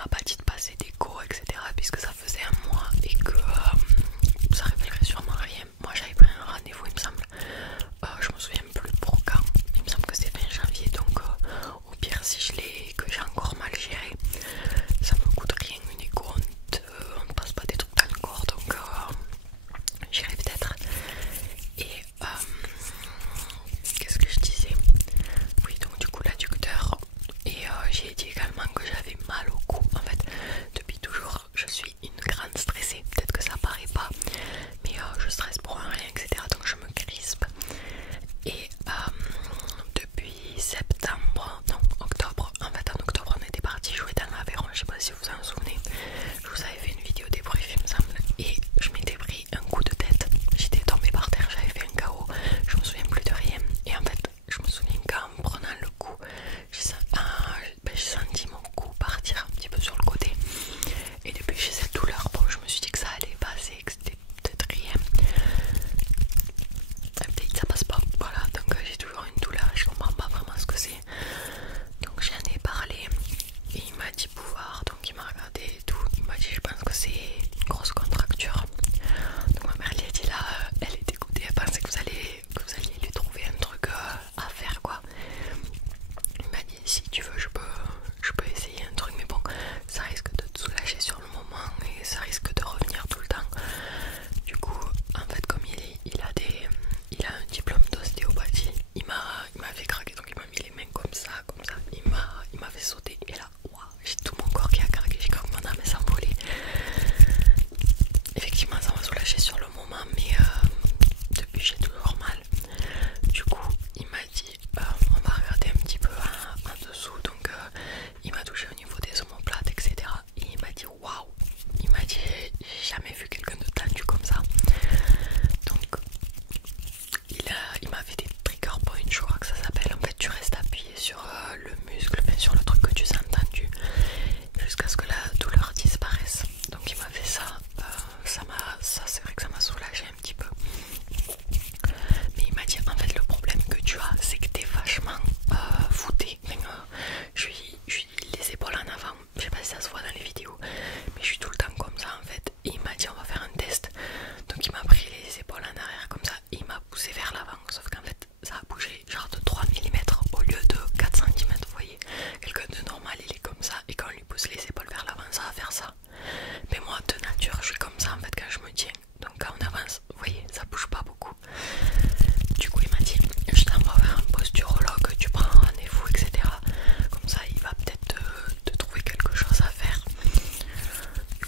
m'a pas dit de passer d'écho, etc. puisque ça faisait un mois et que ça révélerait sûrement rien. Moi j'avais pris un rendez-vous il me semble, je me souviens plus pour quand, il me semble que c'est fin janvier, donc au pire si je l'ai, que j'ai encore mal géré, ça me coûte rien une écho, on ne passe pas des trucs dans le corps, donc j'irai peut-être. Et qu'est-ce que je disais? Oui, donc du coup l'adducteur, et j'ai dit également que j'avais mal au cou. En fait depuis toujours je suis une grande stressée, peut-être que ça paraît pas, mais je stresse pour un rien, etc. donc je me crispe. Et depuis septembre, non octobre, en fait en octobre on était parti jouer dans l'Aveyron, je sais pas si vous en souvenez, je vous avais fait une vidéo débrief il me semble, et je m'étais pris un coup de tête, j'étais tombée par terre, j'avais fait un KO, je me souviens plus de rien, et en fait je me souviens qu'en prenant le coup, j'ai senti mon cou partir un petit peu sur le côté, et depuis j'ai cette douleur, bon je me suis dit que ça allait passer, que c'était peut-être rien, peut-être ça passe pas, voilà, donc j'ai toujours une douleur et je comprends pas vraiment ce que c'est, donc j'en ai parlé et il m'a dit pouvoir, donc il m'a regardé et tout, il m'a dit je pense que c'est une grosse contracture, donc ma mère lui a dit là, elle est dégoûtée, elle pensait que vous alliez lui trouver un truc à faire quoi. Il m'a dit si tu veux je peux essayer un truc, mais bon ça risque de te soulager sur le moment et ça risque de revenir tout le temps. Du coup en fait comme il a un diplôme d'ostéopathie, il m'a fait craquer, donc il m'a mis les mains comme ça, il m'a fait sauter et là waouh, j'ai tout mon corps qui a craqué, j'ai comme mon âme s'envoler. Effectivement ça m'a soulagé sur le moment, mais depuis j'ai toujours mal. Du coup il m'a dit on va regarder un petit peu en dessous, donc il m'a touché au niveau des omoplates, etc. et il m'a dit waouh, il m'a dit j'ai jamais vu quelqu'un de tendu comme ça. Donc il m'a fait des trigger points, je crois que ça s'appelle, en fait tu restes appuyé sur le muscle, enfin, sur le truc que tu sens tendu jusqu'à ce que la douleur disparaisse. Donc il m'a fait ça, ça c'est vrai que ça m'a soulagé un petit peu, mais il m'a dit en fait le problème que tu as c'est que t'es vachement voûté, je suis les épaules en avant, je sais pas si ça se voit dans les vidéos, mais je suis tout le temps comme ça en fait, et il m'a dit on va faire un test, donc il m'a pris les épaules en arrière comme ça et il m'a poussé vers l'avant, sauf qu'en fait ça a bougé genre de 3 mm au lieu de 4 cm, vous voyez, quelqu'un de normal il est comme ça et quand on lui pousse les épaules vers l'avant ça va faire ça, mais moi de nature je suis comme ça en fait quand je me tiens, donc quand on avance vous voyez ça bouge pas beaucoup. Du coup il m'a dit je t'envoie vers un posturologue, tu prends un rendez-vous, etc. comme ça il va peut-être te trouver quelque chose à faire. Du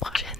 prochaine.